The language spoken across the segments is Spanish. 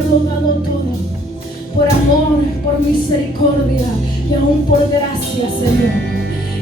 haberlo dado todo, por amor, por misericordia y aún por gracia, Señor.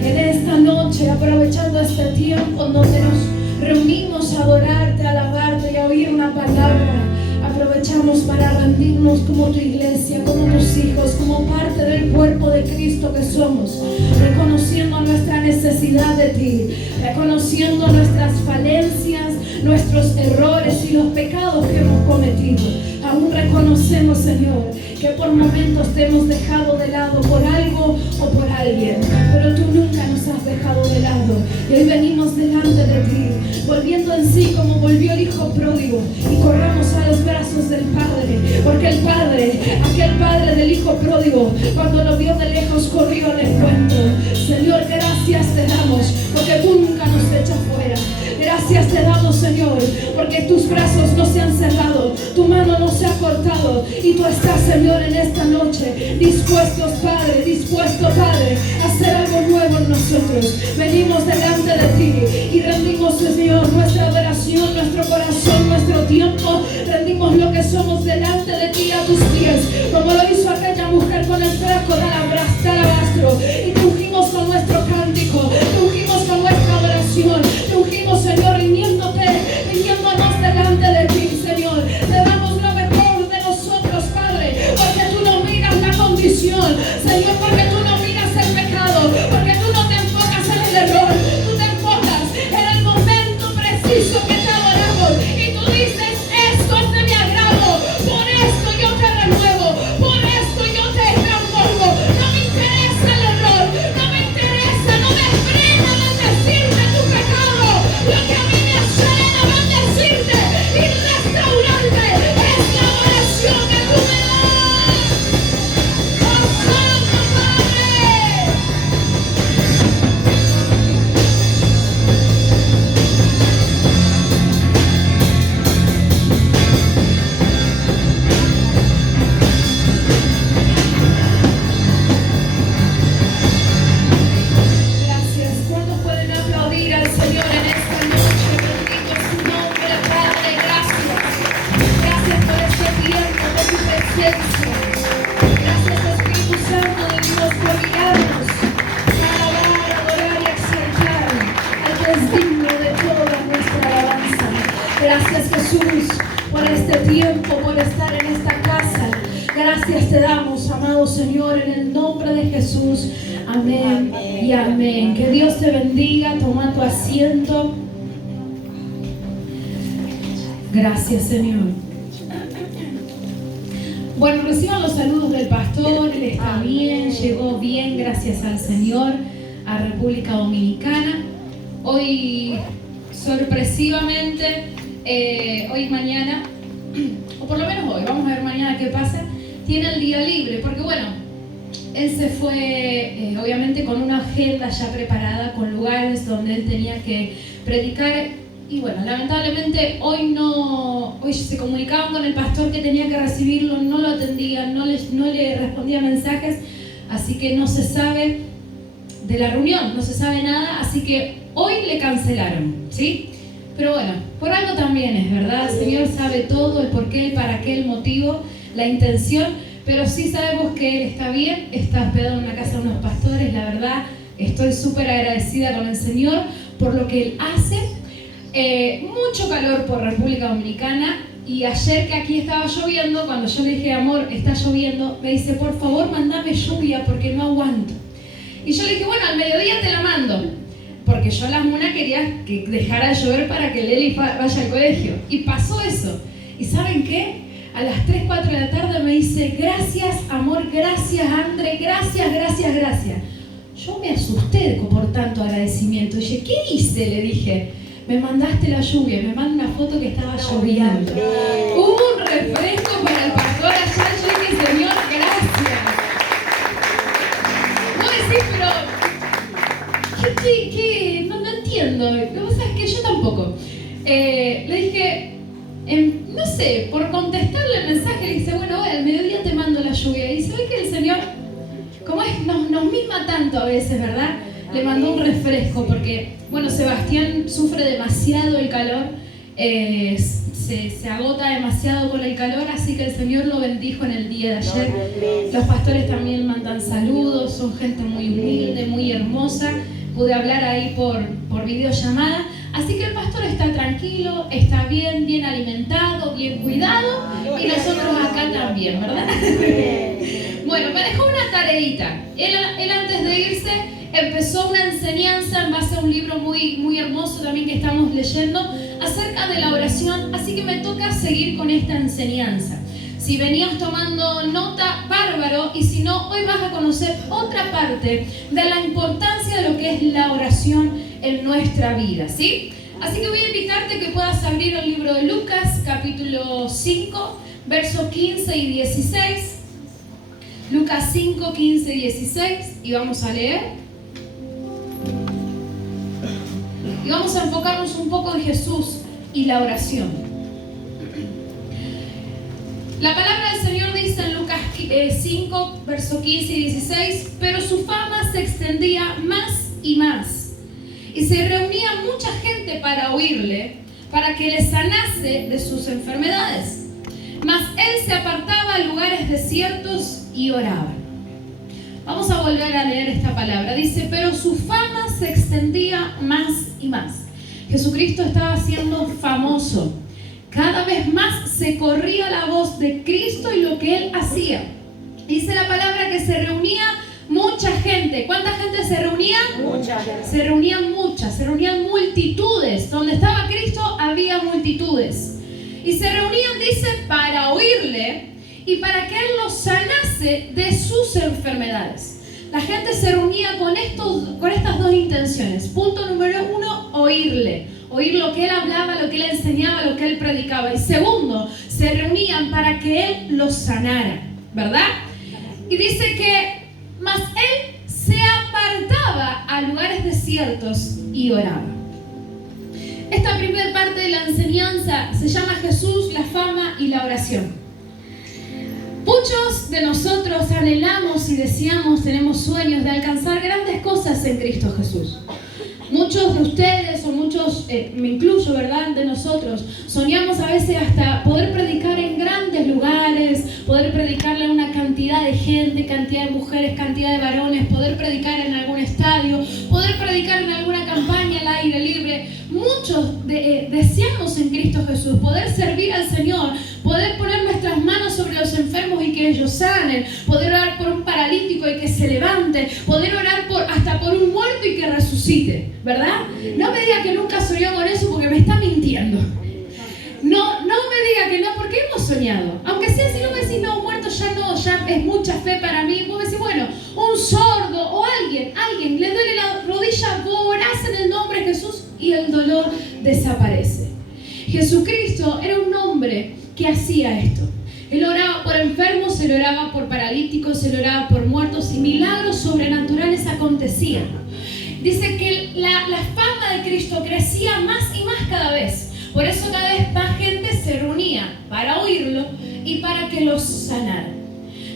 En esta noche, aprovechando este tiempo en donde nos reunimos a adorarte, a alabarte y a oír una palabra, aprovechamos para rendirnos como tu iglesia, como tus hijos, como parte del cuerpo de Cristo que somos, reconociendo nuestra necesidad de ti, reconociendo nuestras falencias, nuestros errores y los pecados que hemos cometido. Aún reconocemos, Señor, que por momentos te hemos dejado de lado por algo o por alguien, pero tú nunca nos has dejado de lado. Y hoy venimos delante de ti, volviendo en sí como volvió el hijo pródigo, y corramos a los brazos del Padre, porque el Padre, aquel Padre del hijo pródigo, cuando lo vio de lejos corrió al encuentro. Señor, gracias te damos, porque tú nunca nos echas fuera. Gracias te damos, Señor, porque tus brazos no se han cerrado, tu mano no se ha cortado, y tú estás, Señor, en esta noche dispuesto, Padre, a hacer algo nuevo en nosotros. Venimos delante de ti y rendimos, Señor, nuestra adoración, nuestro corazón, nuestro tiempo. Rendimos lo que somos delante de ti a tus pies, como lo hizo aquella mujer con el frasco de alabastro, y te ungimos con nuestro cántico, te ungimos con nuestra adoración, te ungimos, Señor, rindiéndonos delante de ti, Señor. Te damos lo mejor de nosotros, Padre, porque tú no miras la condición, Señor, porque tú no miras el pecado, porque tú no te enfocas en el error, tú te enfocas en el momento preciso que te adoramos, y tú dices: esto es de mi agrado, por esto yo te renuevo, por esto yo te transformo. No me interesa el error, no me interesa, no me frena bendecirte tu pecado. Lo que a mí me frena bendecirte y restaurarte es la oración que tú me das. ¡Oh, Santo Padre! Gracias. ¿Cuántos pueden aplaudir al Señor en esta noche? Bendito es su nombre, Padre. Gracias. Gracias por este tiempo, por tu presencia. Gracias, Espíritu Santo de Dios, por guiarnos a alabar, adorar y exaltar al que es digno de toda nuestra alabanza. Gracias, Jesús, por este tiempo, por estar en esta casa. Gracias te damos, amado Señor, en el nombre de Jesús. Amén y amén. Que Dios te bendiga. Toma tu asiento. Gracias, Señor. Bueno, reciban los saludos del pastor. Él está bien, llegó bien, gracias al Señor, a República Dominicana. Hoy, sorpresivamente, hoy y mañana, o por lo menos hoy, vamos a ver mañana qué pasa, tiene el día libre, porque bueno, él se fue obviamente con una agenda ya preparada, con lugares donde él tenía que predicar, y bueno, lamentablemente hoy se comunicaban con el pastor que tenía que recibirlo, no lo atendían, no le respondía mensajes, así que no se sabe de la reunión, no se sabe nada, así que hoy le cancelaron, ¿sí? Pero bueno, por algo también es, ¿verdad? El Señor sabe todo, el por qué, el para qué, el motivo, la intención, pero sí sabemos que Él está bien, está hospedado en una casa de unos pastores. La verdad, estoy súper agradecida con el Señor por lo que Él hace. Mucho calor por República Dominicana, y ayer que aquí estaba lloviendo, cuando yo le dije: amor, está lloviendo, me dice: por favor, mandame lluvia porque no aguanto. Y yo le dije: bueno, al mediodía te la mando, porque yo la mona quería que dejara de llover para que Leli vaya al colegio. Y pasó eso. ¿Y saben qué? A las 3, 4 de la tarde me dice: gracias, amor, gracias, André, gracias. Yo me asusté por tanto agradecimiento. Y dije: ¿qué hice? Le dije: me mandaste la lluvia, me manda una foto que estaba lloviendo. Hubo un refresco para el pastor allá. Yo dije: Señor, gracias. No decís, pero ¿qué? No entiendo. Lo que pasa es que yo tampoco. Le dije, no sé, por contestarle el mensaje, le dije: bueno, al mediodía te mando la lluvia. Y se ve que el Señor, como es, nos mima tanto a veces, ¿verdad? Le mandó un refresco porque, bueno, Sebastián sufre demasiado el calor. se agota demasiado con el calor, así que el Señor lo bendijo en el día de ayer. Los pastores también mandan saludos, son gente muy humilde, muy hermosa. Pude hablar ahí por videollamada, así que el pastor está tranquilo, está bien alimentado, bien cuidado, y nosotros acá también, ¿verdad? Bueno, me dejó una tareita. Él antes de irse empezó una enseñanza en base a un libro muy hermoso también que estamos leyendo acerca de la oración, así que me toca seguir con esta enseñanza. Si venías tomando nota, bárbaro, y si no, hoy vas a conocer otra parte de la importancia de lo que es la oración en nuestra vida, ¿sí? Así que voy a invitarte que puedas abrir el libro de Lucas, capítulo 5, versos 15 y 16. Lucas 5, 15 y 16, y vamos a leer. Y vamos a enfocarnos un poco en Jesús y la oración. La palabra del Señor dice en Lucas 5, versos 15 y 16, pero su fama se extendía más y más, y se reunía mucha gente para oírle, para que le sanase de sus enfermedades. Mas él se apartaba a lugares desiertos y oraba. Vamos a volver a leer esta palabra. Dice, pero su fama se extendía más y más. Jesucristo estaba siendo famoso. Cada vez más se corría la voz de Cristo y lo que Él hacía. Dice la palabra que se reunía mucha gente. ¿Cuánta gente se reunía? Mucha gente. Se reunían muchas, se reunían multitudes. Donde estaba Cristo había multitudes. Y se reunían, dice, para oírle y para que Él los sanase de sus enfermedades. La gente se reunía con estas dos intenciones. Punto número 1, oírle. Oír lo que Él hablaba, lo que Él enseñaba, lo que Él predicaba. Y segundo, se reunían para que Él los sanara, ¿verdad? Y dice que, mas Él se apartaba a lugares desiertos y oraba. Esta primera parte de la enseñanza se llama Jesús, la fama y la oración. Muchos de nosotros anhelamos y deseamos, tenemos sueños de alcanzar grandes cosas en Cristo Jesús. Muchos de ustedes, o muchos, me incluyo, ¿verdad?, de nosotros, soñamos a veces hasta poder predicar en grandes lugares, poder predicarle a una cantidad de gente, cantidad de mujeres, cantidad de varones, poder predicar en algún estadio, poder predicar en alguna campaña al aire libre. Muchos deseamos en Cristo Jesús poder servir al Señor, poder poner nuestras manos sobre los enfermos y que ellos sanen, poder orar por un paralítico y que se levante, poder orar hasta por un muerto y que resucite, ¿verdad? No me diga que nunca soñó con eso porque me está mintiendo. No me diga que no, porque hemos soñado. Aunque sea, si no me decís, no, muerto ya no, ya es mucha fe para mí. Vos me decís, bueno, un sordo o alguien le duele la rodilla, vos orás en el nombre de Jesús y el dolor desaparece. Jesucristo era un hombre que hacía esto. Él oraba por enfermos, él oraba por paralíticos, él oraba por muertos y milagros sobrenaturales acontecían. Dice que la fama de Cristo crecía más y más cada vez. Por eso cada vez más gente se reunía para oírlo y para que los sanara.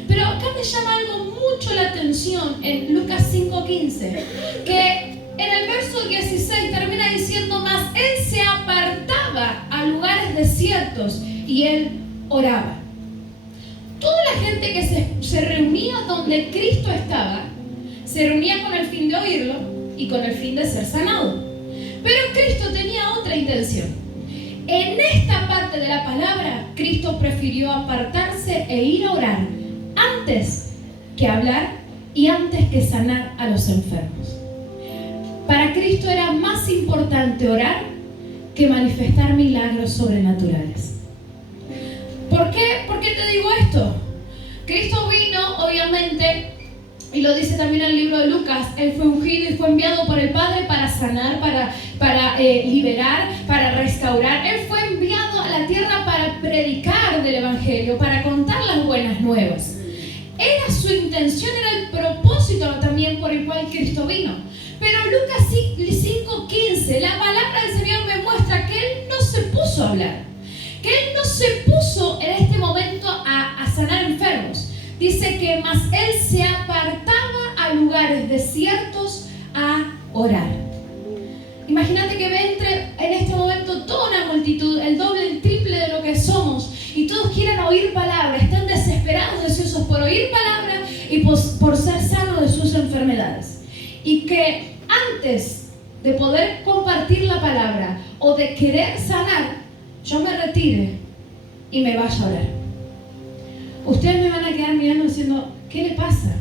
Pero acá me llama algo mucho la atención en Lucas 5:15, que en el verso 16 termina diciendo, más él se apartaba a lugares desiertos y él oraba. Toda la gente que se reunía donde Cristo estaba, se reunía con el fin de oírlo y con el fin de ser sanado. Pero Cristo tenía otra intención. En esta parte de la palabra, Cristo prefirió apartarse e ir a orar antes que hablar y antes que sanar a los enfermos. Para Cristo era más importante orar que manifestar milagros sobrenaturales. ¿Por qué? ¿Por qué te digo esto? Cristo vino, obviamente, y lo dice también en el libro de Lucas, Él fue ungido y fue enviado por el Padre para sanar, para liberar, para restaurar. Él fue enviado a la tierra para predicar del Evangelio, para contar las buenas nuevas. Era su intención, era el propósito también por el cual Cristo vino. Pero en Lucas 5:15, la palabra del Señor me muestra que Él no se puso a hablar, que Él no se puso en este momento a sanar enfermos. Dice que más Él se apartaba a lugares desiertos a orar. Imagínate que entre en este momento toda una multitud quieren oír palabra, están desesperados, deseosos por oír palabra y por ser sanos de sus enfermedades. Y que antes de poder compartir la palabra o de querer sanar, yo me retire y me vaya a orar. Ustedes me van a quedar mirando diciendo, ¿qué le pasa?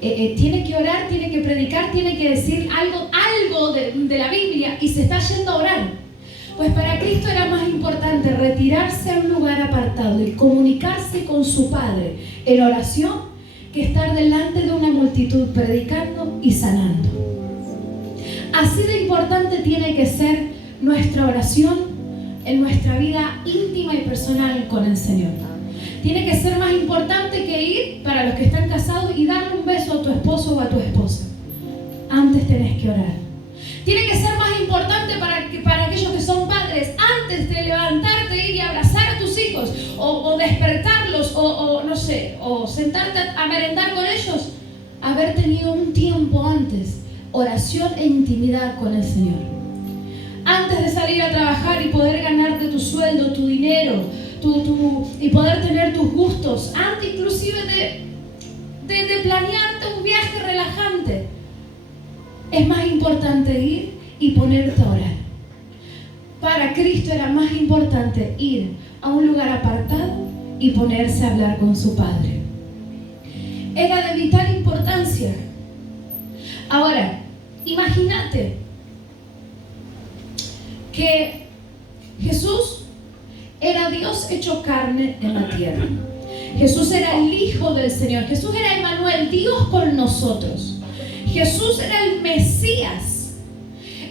Tiene que orar, tiene que predicar, tiene que decir algo de la Biblia y se está yendo a orar. Pues para Cristo era más importante retirarse a un lugar apartado y comunicarse con su Padre en oración que estar delante de una multitud predicando y sanando. Así de importante tiene que ser nuestra oración en nuestra vida íntima y personal con el Señor. Tiene que ser más importante que ir, para los que están casados, y darle un beso a tu esposo o a tu esposa. Antes tenés que orar. Tiene que ser más importante para aquellos que son padres, antes de levantarte, ir y abrazar a tus hijos, o despertarlos, o no sé, o sentarte a merendar con ellos, haber tenido un tiempo antes, oración e intimidad con el Señor. Antes de salir a trabajar y poder ganarte tu sueldo, tu dinero, y poder tener tus gustos, antes inclusive de planearte un viaje relajante, es más importante ir y ponerte a orar. Para Cristo era más importante ir a un lugar apartado y ponerse a hablar con su Padre. Era de vital importancia. Ahora, imagínate que Jesús era Dios hecho carne en la tierra. Jesús era el Hijo del Señor. Jesús era Emmanuel, Dios con nosotros. Jesús era el Mesías.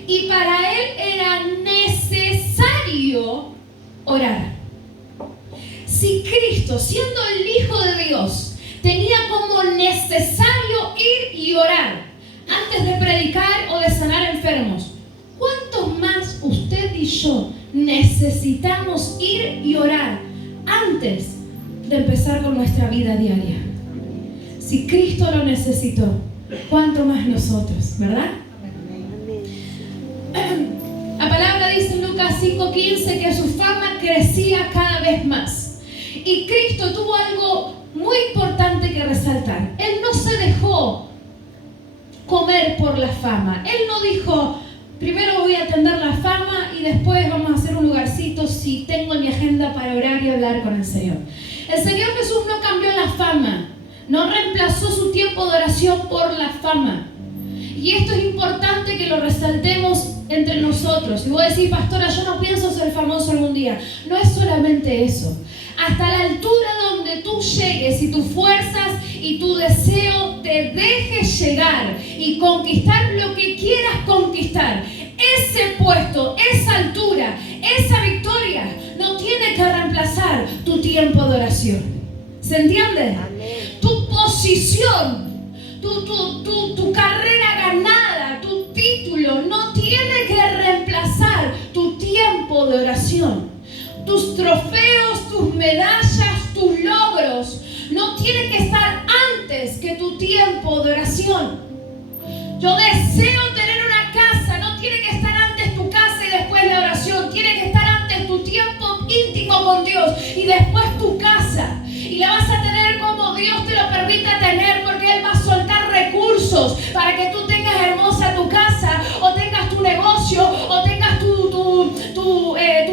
Y para Él era necesario orar. Si Cristo, siendo el Hijo de Dios, tenía como necesario ir y orar antes de predicar o de sanar enfermos, ¿cuántos más usted y yo necesitamos ir y orar antes de empezar con nuestra vida diaria? Si Cristo lo necesitó, ¿cuánto más nosotros, verdad? La palabra dice en Lucas 5:15 que su fama crecía cada vez más. Y Cristo tuvo algo muy importante que resaltar. Él no se dejó comer por la fama. Él no dijo, primero voy a atender la fama y después vamos a hacer un lugarcito si tengo en mi agenda para orar y hablar con el Señor. El Señor Jesús no cambió la fama, no reemplazó su tiempo de oración por la fama. Y esto es importante que lo resaltemos entre nosotros. Y vos decís, pastora, yo no pienso ser famoso algún día. No es solamente eso. Hasta la altura donde tú llegues y tus fuerzas y tu deseo te deje llegar y conquistar lo que quieras conquistar, ese puesto, esa altura, esa victoria no tiene que reemplazar tu tiempo de oración. ¿Se entiende? Amén. Tu posición, tu carrera ganada, tu título no tiene que reemplazar tu tiempo de oración. Tus trofeos, tus medallas, tus logros no tienen que estar antes que tu tiempo de oración. Yo deseo tener una casa, no tiene que estar antes tu casa y después la oración. Tiene que estar antes tu tiempo íntimo con Dios y después tu casa. Y la vas a tener como Dios te lo permita tener, porque Él va a soltar recursos para que tú tengas hermosa tu casa, o tengas tu negocio, o tengas tu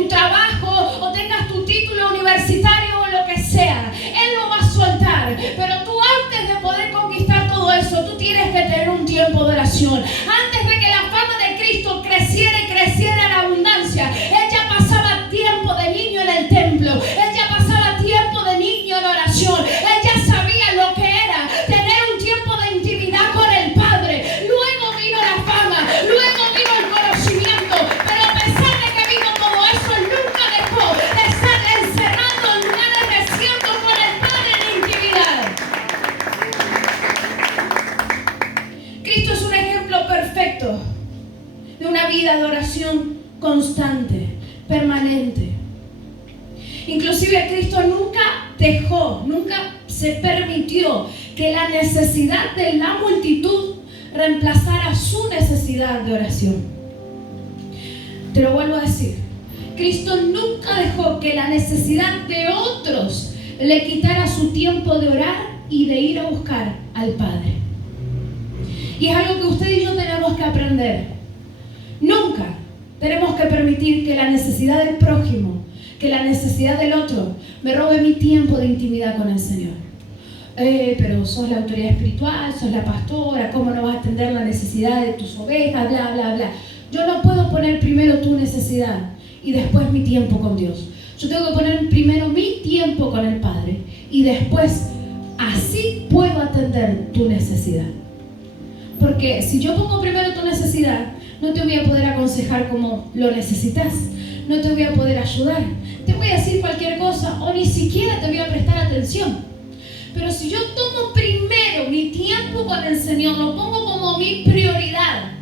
trabajo, o tengas tu título universitario o lo que sea. Él lo va a soltar, pero tú antes de poder conquistar todo eso, tú tienes que tener un tiempo de oración. Antes de que la fama de Cristo creciera y creciera en abundancia, Él ya pasaba tiempo de niño en el templo. Él ya pasaba tiempo de niño en oración. Él ya sabía lo que era tener un tiempo de intimidad con el Padre. Luego vino la fama, luego vino el conocimiento, pero a pesar de que vino todo eso, Él nunca dejó de estar encerrado en lugares desiertos con el Padre en intimidad. Cristo es un ejemplo perfecto de una vida de oración constante, permanente. Inclusive Cristo nunca se permitió que la necesidad de la multitud reemplazara su necesidad de oración. Te lo vuelvo a decir. Cristo nunca dejó que la necesidad de otros le quitara su tiempo de orar y de ir a buscar al Padre. Y es algo que usted y yo tenemos que aprender. Nunca tenemos que permitir que la necesidad del prójimo, que la necesidad del otro, me robe mi tiempo de intimidad con el Señor. Pero sos la autoridad espiritual, sos la pastora, ¿cómo no vas a atender la necesidad de tus ovejas? Bla, bla, bla. Yo no puedo poner primero tu necesidad y después mi tiempo con Dios. Yo tengo que poner primero mi tiempo con el Padre y después así puedo atender tu necesidad. Porque si yo pongo primero tu necesidad, no te voy a poder aconsejar como lo necesitas, no te voy a poder ayudar, te voy a decir cualquier cosa o ni siquiera te voy a prestar atención. Pero si yo tomo primero mi tiempo con el Señor, lo pongo como mi prioridad,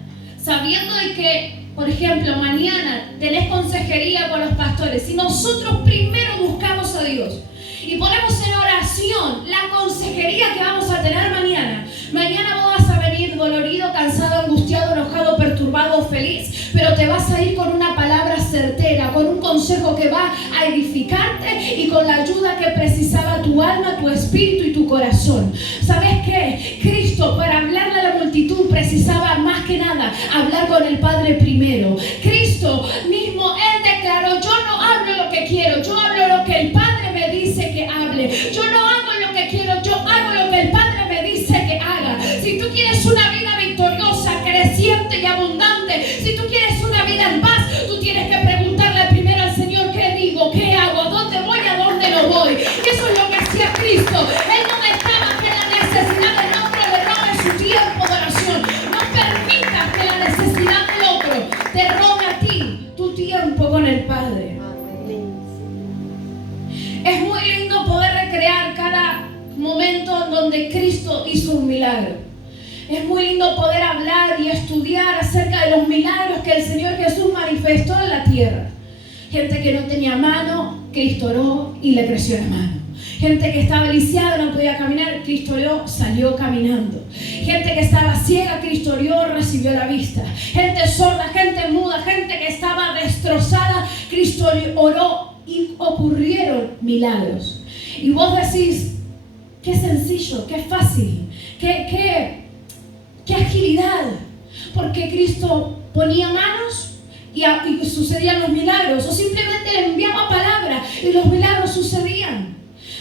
sabiendo de que, por ejemplo, mañana tenés consejería con los pastores, si nosotros primero buscamos a Dios y ponemos en oración la consejería que vamos a tener mañana vos vas a venir dolorido, cansado, angustiado, enojado, perturbado, feliz, pero te vas a ir con una palabra certera, con un consejo que va a edificarte y con la ayuda que precisaba tu alma, tu espíritu y tu corazón. ¿Sabes qué? Cristo, para hablarle a la multitud, precisaba más que nada hablar con el Padre primero. Cristo mismo, Él declaró: yo no hablo lo que quiero, yo hablo lo que el Padre me dice que hable. Yo no hago lo que quiero, yo hago lo que el Padre me dice que haga. Si tú quieres una vida victoriosa, creciente y abundante, si tú quieres una vida en paz, tú tienes que preguntarle primero al Señor: ¿qué digo? ¿Qué hago? ¿A dónde voy? ¿A dónde no voy? Y eso es lo que hacía Cristo. Él no dejaba que la necesidad del otro le robe su tiempo de oración. No permitas que la necesidad del otro te robe a ti tu tiempo con el Padre. Es muy lindo poder recrear cada momento en donde Cristo hizo un milagro. Es muy lindo poder hablar y estudiar acerca de los milagros que el Señor Jesús manifestó en la tierra. Gente que no tenía mano, Cristo oró y le creció la mano. Gente que estaba lisiada, no podía caminar, Cristo oró, salió caminando. Gente que estaba ciega, Cristo oró, recibió la vista. Gente sorda, gente muda, gente que estaba destrozada, Cristo oró y ocurrieron milagros. Y vos decís: qué sencillo, qué fácil, qué agilidad. Porque Cristo ponía manos y sucedían los milagros, o simplemente le enviaba palabra y los milagros sucedían.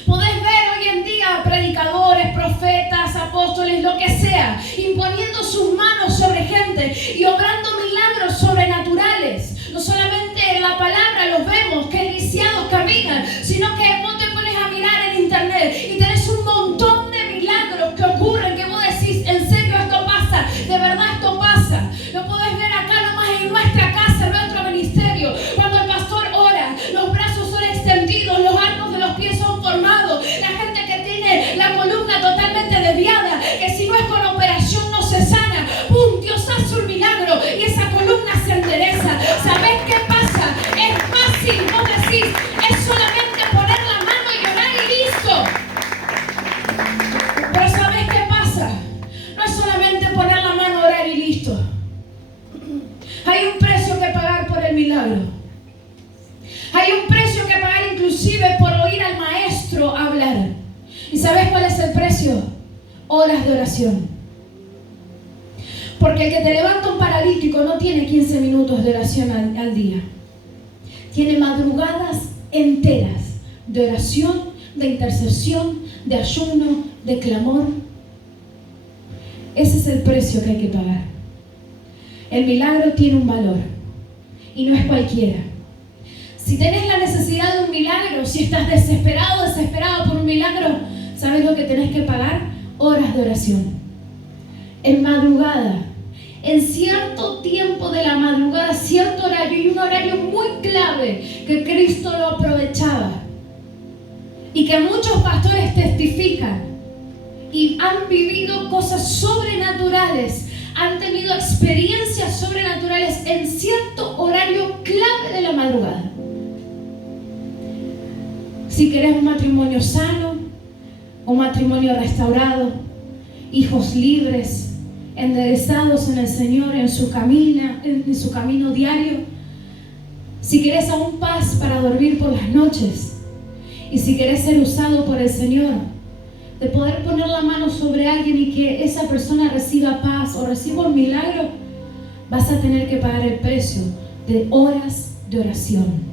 Podés ver hoy en día predicadores, profetas, apóstoles, lo que sea, imponiendo sus manos sobre gente y obrando milagros sobrenaturales. No solamente en la palabra los vemos, que lisiados caminan, sino que vos te pones a mirar en internet y tenés un montón de milagros que ocurren, que vos decís: ¿en serio esto pasa? ¿De verdad esto pasa? Lo podés ver acá nomás en nuestra casa, en nuestro ministerio. Cuando el pastor ora, los brazos son extendidos, los arcos de los pies son formados. La gente que tiene la columna totalmente desviada, que si no es con operación no se sana, ¡pum! Dios hace un milagro y esa columna se endereza. ¿Sabés qué pasa? Es fácil, vos decís, es solamente poner la mano y orar y listo. Pero ¿sabés qué pasa? No es solamente poner la mano, orar y listo. Hay un precio que pagar por el milagro. Hay un precio que pagar inclusive por oír al maestro hablar. ¿Y sabes cuál es el precio? Horas de oración. Porque el que te levanta un paralítico no tiene 15 minutos de oración al día. Tiene madrugadas enteras de oración, de intercesión, de ayuno, de clamor. Ese es el precio que hay que pagar. El milagro tiene un valor y no es cualquiera. Si tenés la necesidad de un milagro, si estás desesperado, desesperado por un milagro, ¿sabes lo que tenés que pagar? Horas de oración. En madrugada, en cierto tiempo de la madrugada, cierto horario, y un horario muy clave que Cristo lo aprovechaba y que muchos pastores testifican y han vivido cosas sobrenaturales, han tenido experiencias sobrenaturales en cierto horario clave de la madrugada. Si querés un matrimonio sano, un matrimonio restaurado, hijos libres, enderezados en el Señor, en su camino diario, si querés aún paz para dormir por las noches, y si querés ser usado por el Señor, de poder poner la mano sobre alguien y que esa persona reciba paz o reciba un milagro, vas a tener que pagar el precio de horas de oración.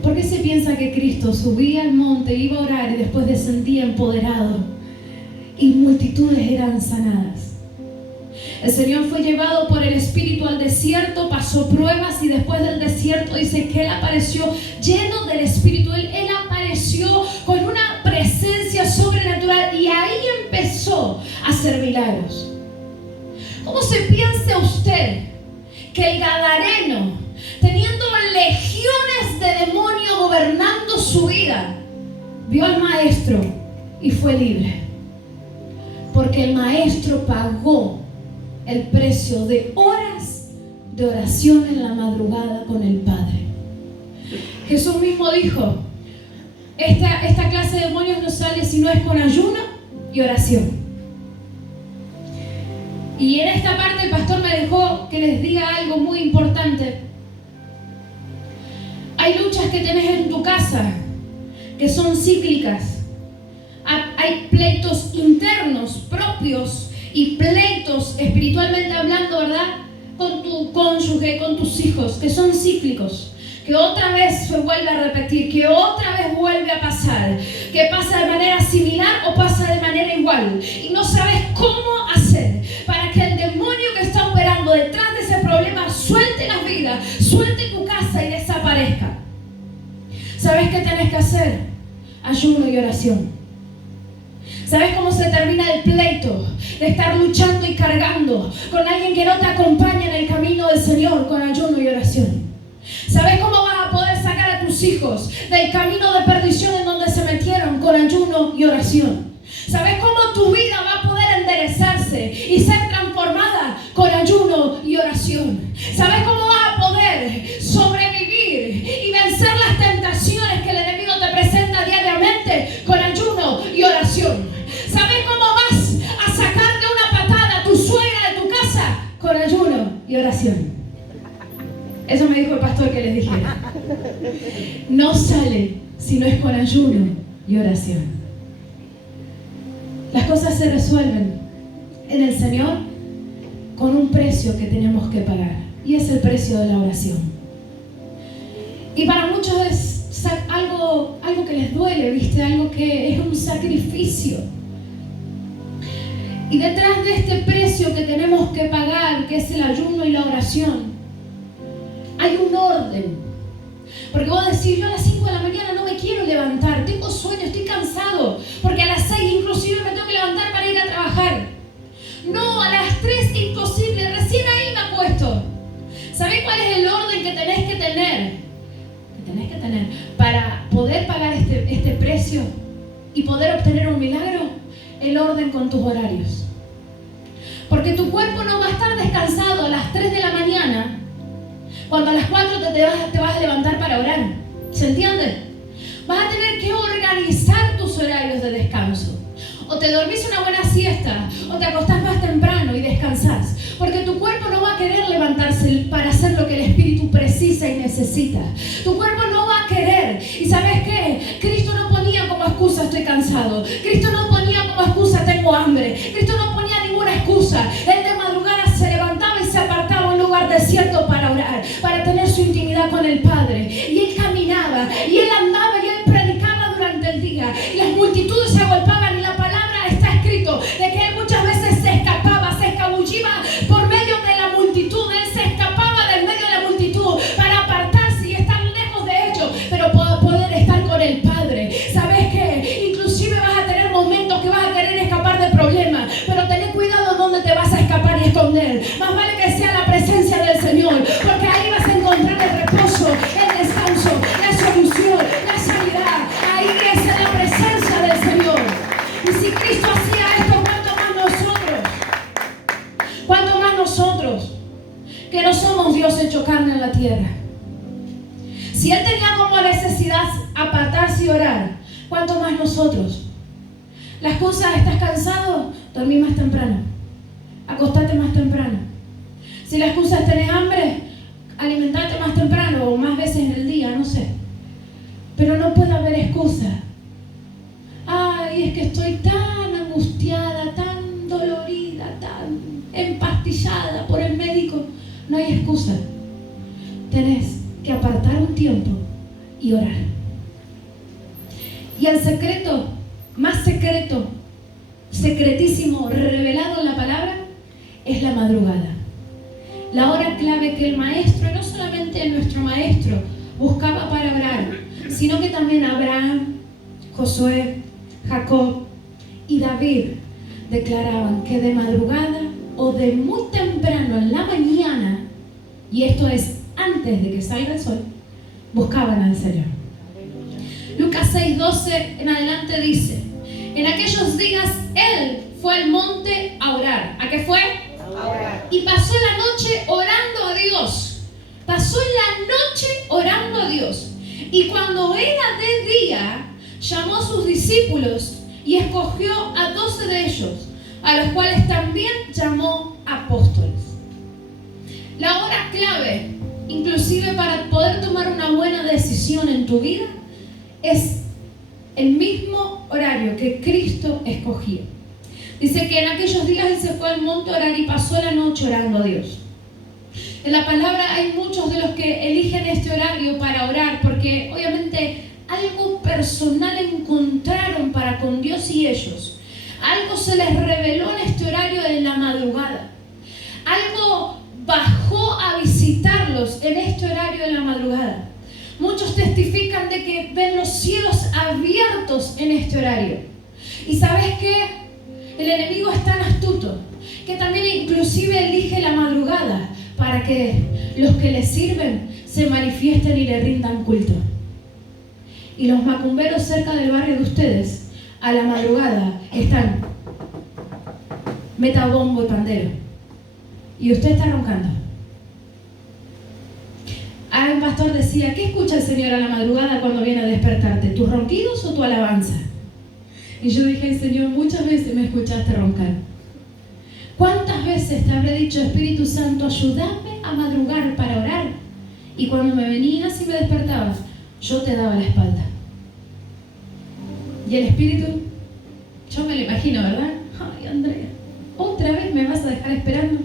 ¿Por qué se piensa que Cristo subía al monte, iba a orar y después descendía empoderado y multitudes eran sanadas? El Señor fue llevado por el Espíritu al desierto, pasó pruebas y después del desierto dice que Él apareció lleno del Espíritu. Él apareció con una presencia sobrenatural y ahí empezó a hacer milagros. ¿Cómo se piensa usted que el Gadareno, teniendo legiones de demonios gobernando su vida, vio al Maestro y fue libre? Porque el Maestro pagó el precio de horas de oración en la madrugada con el Padre. Jesús mismo dijo, esta clase de demonios no sale si no es con ayuno y oración. Y en esta parte el pastor me dejó que les diga algo muy importante. Hay luchas que tenés en tu casa que son cíclicas. Hay pleitos internos propios y pleitos espiritualmente hablando, ¿verdad? Con tu cónyuge, con tus hijos, que son cíclicos, que otra vez se vuelve a repetir, que otra vez vuelve a pasar, que pasa de manera similar o pasa de manera igual, y no sabes cómo hacer para que el demonio que está operando detrás de ese problema suelte la vida, suelte tu casa y desaparezca. ¿Sabes qué tenés que hacer? Ayuno y oración. ¿Sabes cómo se termina el pleito de estar luchando y cargando con alguien que no te acompaña en el camino del Señor? Con ayuno y oración. ¿Sabes cómo vas a poder sacar a tus hijos del camino de perdición en donde se metieron? Con ayuno y oración. ¿Sabes cómo tu vida va a poder enderezarse y ser transformada? Con ayuno y oración. ¿Sabes cómo vas a poder sobrevivir y vencer las tentaciones que el enemigo te presenta diariamente? Con ayuno y oración. ¿Sabes cómo vas a sacarle una patada a tu suegra de tu casa? Con ayuno y oración. Eso me dijo el pastor que les dijera. No sale si no es con ayuno y oración. Las cosas se resuelven en el Señor con un precio que tenemos que pagar, y es el precio de la oración. Y para muchos es algo que les duele, ¿viste? Algo que es un sacrificio. Y detrás de este precio que tenemos que pagar, que es el ayuno y la oración, hay un orden. Porque vos decís, yo a las 5 de la mañana no me quiero levantar, tengo sueño, estoy cansado, porque a las 6 inclusive me tengo que levantar para ir a trabajar. No, a las 3 imposible, recién ahí me acuesto. ¿Sabés cuál es el orden que tenés que tener? Para poder pagar este precio y poder obtener un milagro. El orden con tus horarios. Porque tu cuerpo no va a estar descansado a las 3 de la mañana cuando a las 4 te vas a levantar para orar. ¿Se entiende? Vas a tener que organizar tus horarios de descanso. O te dormís una buena siesta, o te acostás más temprano y descansás. Porque tu cuerpo no va a querer levantarse para hacer lo que el Espíritu precisa y necesita. Tu cuerpo no va a querer. ¿Y sabes qué? Cristo no ponía como excusa estoy cansado. Cristo no ponía como excusa tengo hambre. Cristo no ponía ninguna excusa. Él de madrugada se levantaba y se apartaba a un lugar desierto para orar, para tener su intimidad con el Padre. Y él caminaba, y él andaba, y él predicaba durante el día. Y las multitudes se agolpaban, y la palabra está escrito de que él muchas veces se escapaba, se escabullía por medio de la multitud. Él se escapaba del medio de la multitud para apartarse y estar lejos de ellos, pero poder estar con el Padre. ¿Sabes qué? Inclusive vas a tener momentos que vas a querer escapar de problemas, pero ten cuidado donde te vas a escapar y esconder. Más vale que sea la presencia del Señor, porque ahí vas a encontrar el reposo, el descanso, la solución, la sanidad. Ahí es en la presencia del Señor. Y si Cristo hacía esto, ¿cuánto más nosotros? ¿Cuánto más nosotros? Que no somos Dios hecho carne en la tierra. Si Él tenía como necesidad apartarse y orar, ¿cuánto más nosotros? Las cosas, ¿estás cansado? Dormí más temprano. Acostate más temprano. Si la excusa es tener hambre, alimentarte más temprano o más veces en el día, no sé. Pero no puede haber excusa. Ay, es que estoy tan angustiada, tan dolorida, tan empastillada por el médico. No hay excusa. Tenés que apartar un tiempo y orar. Y el secreto, más secreto, secretísimo, revelado en la palabra, es la madrugada. La hora clave que el maestro, y no solamente nuestro maestro, buscaba para orar, sino que también Abraham, Josué, Jacob y David declaraban que de madrugada o de muy temprano en la mañana, y esto es antes de que salga el sol, buscaban al Señor. Lucas 6:12 en adelante dice: en aquellos días él fue al monte a orar. ¿A qué fue? A orar. Y pasó la noche orando a Dios. Pasó la noche orando a Dios. Y cuando era de día, llamó a sus discípulos y escogió a 12 de ellos, a los cuales también llamó apóstoles. La hora clave, inclusive para poder tomar una buena decisión en tu vida, es el mismo horario que Cristo escogió. Dice que en aquellos días él se fue al monte a orar y pasó la noche orando a Dios. En la palabra hay muchos de los que eligen este horario para orar porque obviamente algo personal encontraron para con Dios y ellos. Algo se les reveló en este horario de la madrugada. Algo bajó a visitarlos en este horario de la madrugada. Muchos testifican de que ven los cielos abiertos en este horario. ¿Y sabes qué? El enemigo es tan astuto que también inclusive elige la madrugada para que los que le sirven se manifiesten y le rindan culto. Y los macumberos cerca del barrio de ustedes, a la madrugada, están meta bombo y pandero. Y usted está roncando. Un pastor decía: ¿qué escucha el Señor a la madrugada cuando viene a despertarte? ¿Tus ronquidos o tu alabanza? Y yo dije: Señor, muchas veces me escuchaste roncar. ¿Cuántas veces te habré dicho: Espíritu Santo, ayúdame a madrugar para orar? Y cuando me venías y me despertabas, yo te daba la espalda. Y el Espíritu, yo me lo imagino, ¿verdad? Ay, Andrea, ¿otra vez me vas a dejar esperando?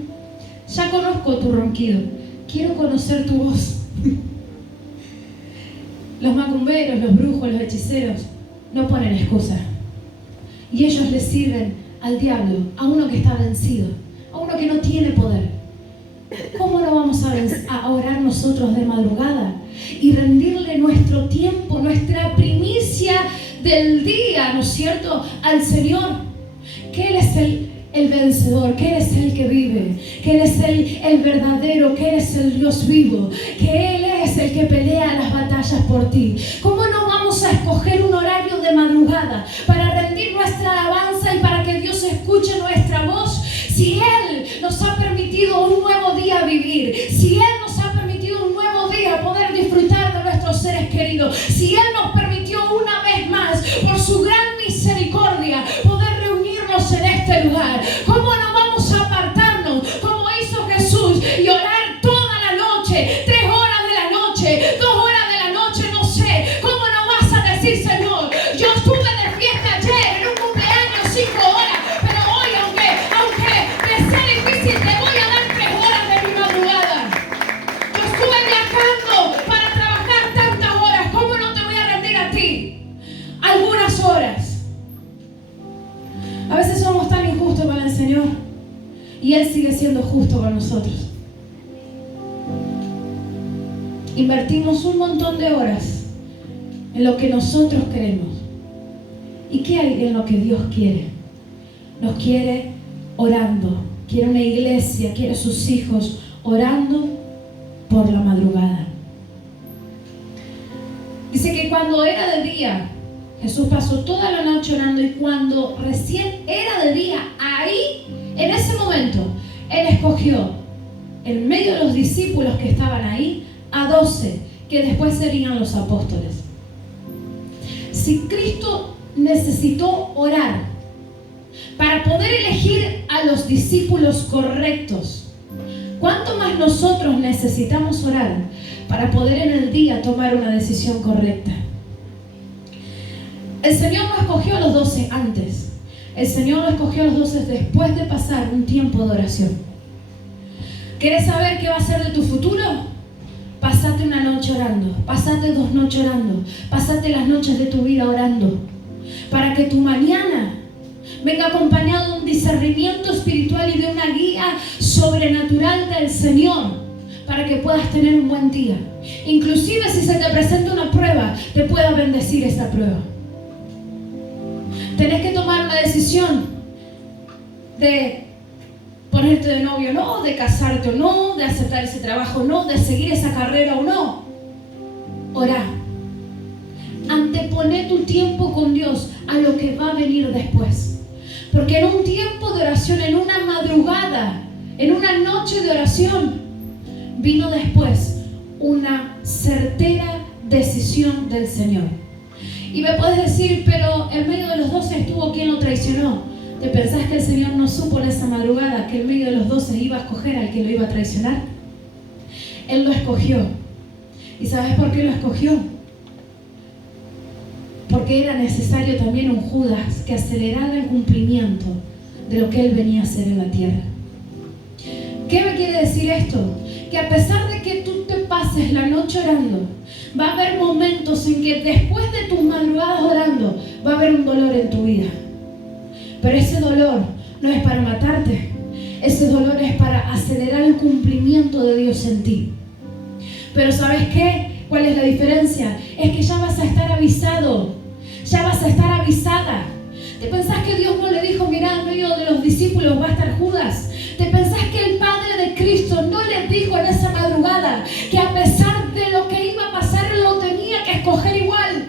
Ya conozco tu ronquido, quiero conocer tu voz. Los macumberos, los brujos, los hechiceros no ponen excusa. Y ellos le sirven al diablo, a uno que está vencido, a uno que no tiene poder. ¿Cómo no vamos a orar nosotros de madrugada y rendirle nuestro tiempo, nuestra primicia del día, ¿no es cierto?, al Señor? Que Él es el vencedor, que Él es el que vive, que Él es el verdadero, que Él es el Dios vivo, que Él es el que pelea las batallas por ti. ¿Cómo no vamos a escoger un horario de madrugada para rendir nuestra alabanza y para que Dios escuche nuestra voz? Si Él nos ha permitido un nuevo día vivir, si Él nos ha permitido un nuevo día poder disfrutar de nuestros seres queridos, si Él nos permitió una vez más, por su gran misericordia, poder reunirnos en este lugar, ¿cómo no vamos a apartarnos como hizo Jesús y orar toda la noche, 3 horas de la noche, 2 horas de la noche, no sé? ¿Cómo no vas a decir: Señor, yo estuve de fiesta ayer en un cumpleaños 5 horas, pero hoy aunque me sea difícil, te voy a dar 3 horas de mi madrugada? Yo estuve viajando para trabajar tantas horas, ¿cómo no te voy a rendir a ti algunas horas? A veces somos tan injustos con el Señor y Él sigue siendo justo con nosotros. Invertimos un montón de horas en lo que nosotros queremos. ¿Y qué hay en lo que Dios quiere? Nos quiere orando, quiere una iglesia, quiere sus hijos orando por la madrugada. Dice que cuando era de día, Jesús pasó toda la noche orando, y cuando recién era de día, ahí, en ese momento, Él escogió, en medio de los discípulos que estaban ahí, a 12, que después serían los apóstoles. Si Cristo necesitó orar para poder elegir a los discípulos correctos, ¿cuánto más más nosotros necesitamos orar para poder en el día tomar una decisión correcta. El Señor no escogió a los 12 antes. El Señor lo escogió a los 12 después de pasar un tiempo de oración. ¿Quieres saber qué va a ser de tu futuro? Pásate una noche orando, pásate 2 noches orando, pásate las noches de tu vida orando, para que tu mañana venga acompañado de un discernimiento espiritual y de una guía sobrenatural del Señor, para que puedas tener un buen día. Inclusive si se te presenta una prueba, te pueda bendecir esa prueba. Tenés que tomar una decisión de ponerte de novio o no, de casarte o no, de aceptar ese trabajo o no, de seguir esa carrera o no. Orá. Antepone tu tiempo con Dios a lo que va a venir después. Porque en un tiempo de oración, en una madrugada, en una noche de oración, vino después una certera decisión del Señor. Y me puedes decir, pero en medio de los 12 estuvo quien lo traicionó. ¿Te pensás que el Señor no supo en esa madrugada que en medio de los 12 iba a escoger al que lo iba a traicionar? Él lo escogió. ¿Y sabes por qué lo escogió? Porque era necesario también un Judas que acelerara el cumplimiento de lo que él venía a hacer en la tierra. ¿Qué me quiere decir esto? Que a pesar de que tú te pases la noche orando, va a haber momentos en que después de tus madrugadas orando, va a haber un dolor en tu vida. Pero ese dolor no es para matarte. Ese dolor es para acelerar el cumplimiento de Dios en ti. Pero ¿sabes qué? ¿Cuál es la diferencia? Es que ya vas a estar avisado. Ya vas a estar avisada. ¿Te pensás que Dios no le dijo, mirá, en medio de los discípulos va a estar Judas? ¿Te pensás que el Padre de Cristo no le dijo en esa madrugada que a pesar de lo que iba a pasar, él lo tenía que escoger igual?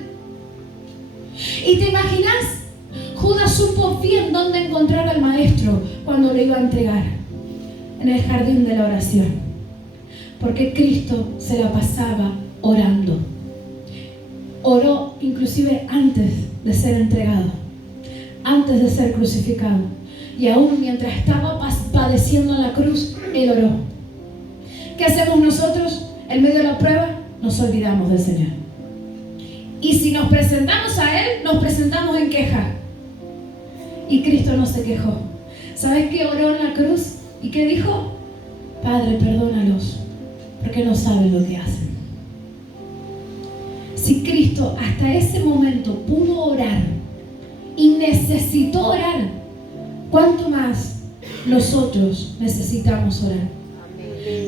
¿Y te imaginas? Judas supo bien dónde encontrar al maestro cuando lo iba a entregar. En el jardín de la oración. Porque Cristo se la pasaba orando. Oró inclusive antes de ser entregado, antes de ser crucificado. Y aún mientras estaba padeciendo en la cruz, Él oró. ¿Qué hacemos nosotros? En medio de la prueba, nos olvidamos del Señor. Y si nos presentamos a Él, nos presentamos en queja. Y Cristo no se quejó. ¿Sabes qué oró en la cruz? ¿Y qué dijo? Padre, perdónalos, porque no saben lo que hacen. Si Cristo hasta ese momento pudo orar y necesitó orar, ¿cuánto más nosotros necesitamos orar?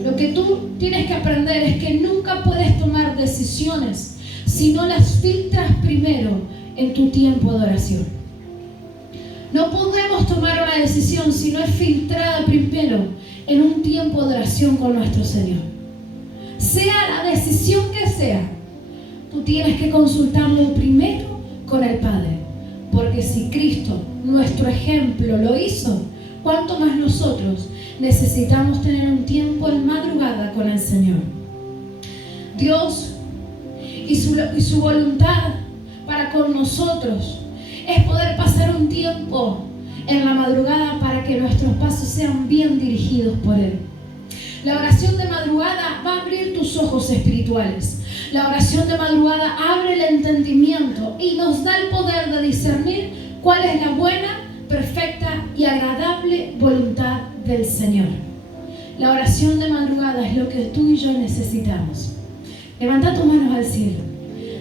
Lo que tú tienes que aprender es que nunca puedes tomar decisiones si no las filtras primero en tu tiempo de oración. No podemos tomar una decisión si no es filtrada primero en un tiempo de oración con nuestro Señor. Sea la decisión que sea, tú tienes que consultarlo primero con el Padre. Porque si Cristo, nuestro ejemplo, lo hizo, ¿cuánto más nosotros necesitamos tener un tiempo en madrugada con el Señor? Dios y su voluntad para con nosotros es poder pasar un tiempo en la madrugada para que nuestros pasos sean bien dirigidos por Él. La oración de madrugada va a abrir tus ojos espirituales. La oración de madrugada abre el entendimiento y nos da el poder de discernir cuál es la buena, perfecta y agradable voluntad del Señor. La oración de madrugada es lo que tú y yo necesitamos. Levanta tus manos al cielo.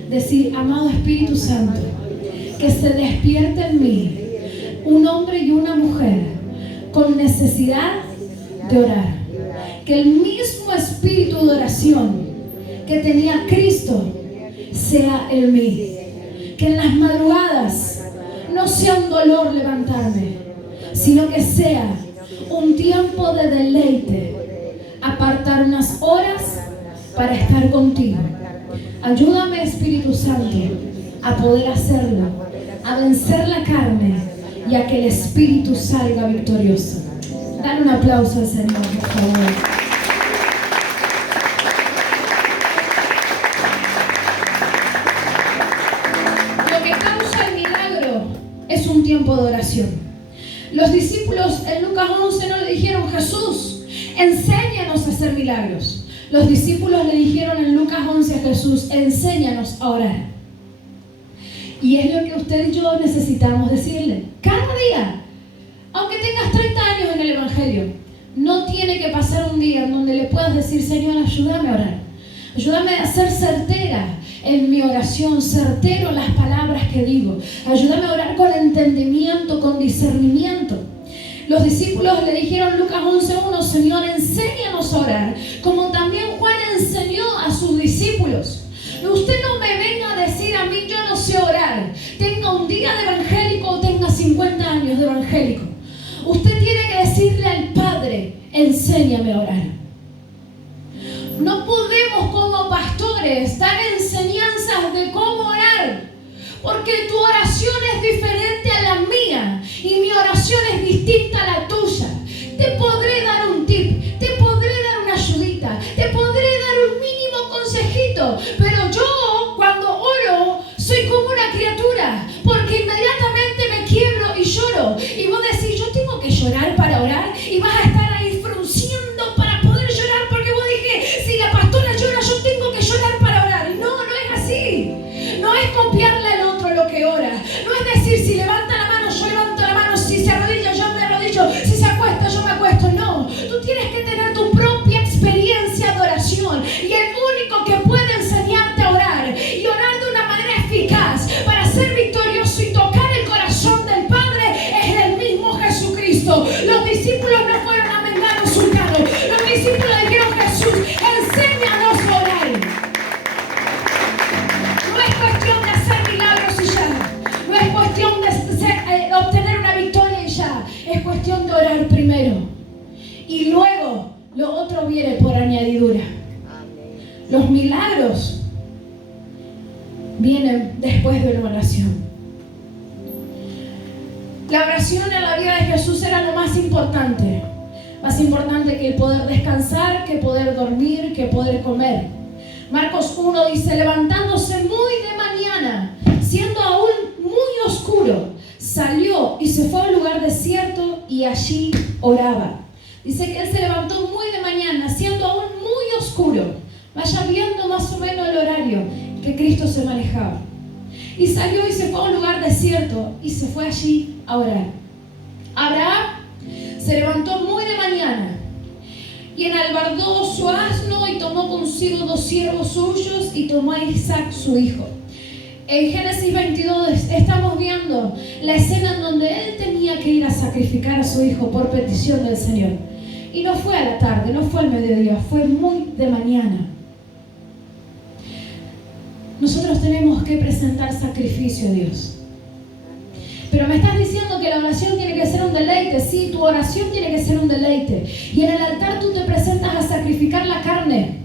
Decir, amado Espíritu Santo, que se despierte en mí un hombre y una mujer con necesidad de orar. Que el mismo espíritu de oración que tenía Cristo sea en mí. Que en las madrugadas no sea un dolor levantarme, sino que sea un tiempo de deleite. Apartar unas horas para estar contigo. Ayúdame, Espíritu Santo, a poder hacerlo, a vencer la carne y a que el Espíritu salga victorioso. Dale un aplauso al Señor, por favor. Lo que causa el milagro es un tiempo de oración. Los discípulos en Lucas 11 no le dijeron, Jesús, enséñanos a hacer milagros. Los discípulos le dijeron en Lucas 11 a Jesús, enséñanos a orar. Y es lo que usted y yo necesitamos decirle. Cada día, aunque tengas 30 años en el Evangelio, no tiene que pasar un día en donde le puedas decir, Señor, ayúdame a orar. Ayúdame a ser certera en mi oración, certero en las palabras que digo. Ayúdame a orar con entendimiento, con discernimiento. Los discípulos le dijeron Lucas 11:1, Señor, enséñanos a orar, como también Juan enseñó a sus discípulos. Usted no me venga a decir a mí, yo no sé orar. Tenga un día de evangélico o tenga 50 años de evangélico. Usted tiene que decirle al Padre, enséñame a orar. No podemos como pastores dar enseñanzas de cómo orar, porque tu oración es diferente a la mía y mi oración es distinta a la tuya. Te podré dar un tip, te podré dar una ayudita, te podré dar un mínimo consejito, pero yo cuando oro soy como una criatura, porque inmediatamente me quiebro y lloro. Y vos decís, yo tengo que llorar para orar, y vas a estar ahí frunciendo para poder llorar, porque vos dije, si la pastora llora, yo tengo que llorar para orar. Y no es así. No es copiarle al otro lo que ora. No es decir, si levanta la mano, yo levanto la mano, si se arrodilla, yo me arrodillo, si se acuesta, yo me acuesto. No, tú tienes que tener tu propia experiencia de oración, y el único que puede enseñarte a orar y orar de una manera eficaz para ser victorioso y tocar el corazón del Padre es el mismo Jesucristo. Los discípulos no fueron a mendigar un sultano. Los discípulos dijeron, Jesús, enséñanos a orar. No es cuestión de hacer milagros y ya. No es cuestión de obtener una victoria y ya. Es cuestión de orar primero. Y luego lo otro viene por añadidura. Los milagros vienen después de una oración. La oración en la vida de Jesús era lo más importante. Más importante que el poder descansar, que poder dormir, que poder comer. Marcos 1 dice, levantándose muy de mañana, siendo aún muy oscuro, salió y se fue a un lugar desierto y allí oraba. Dice que él se levantó muy de mañana, siendo aún muy oscuro. Vaya viendo más o menos el horario que Cristo se manejaba. Y salió y se fue a un lugar desierto y se fue allí a orar. Abraham se levantó muy de mañana y enalbardó su asno y tomó consigo 2 siervos suyos y tomó a Isaac su hijo. En Génesis 22 estamos viendo la escena en donde él tenía que ir a sacrificar a su hijo por petición del Señor. Y no fue a la tarde, no fue al mediodía, fue muy de mañana. Nosotros tenemos que presentar sacrificio a Dios. Pero me estás diciendo que la oración tiene que ser un deleite. Sí, tu oración tiene que ser un deleite. Y en el altar tú te presentas a sacrificar la carne.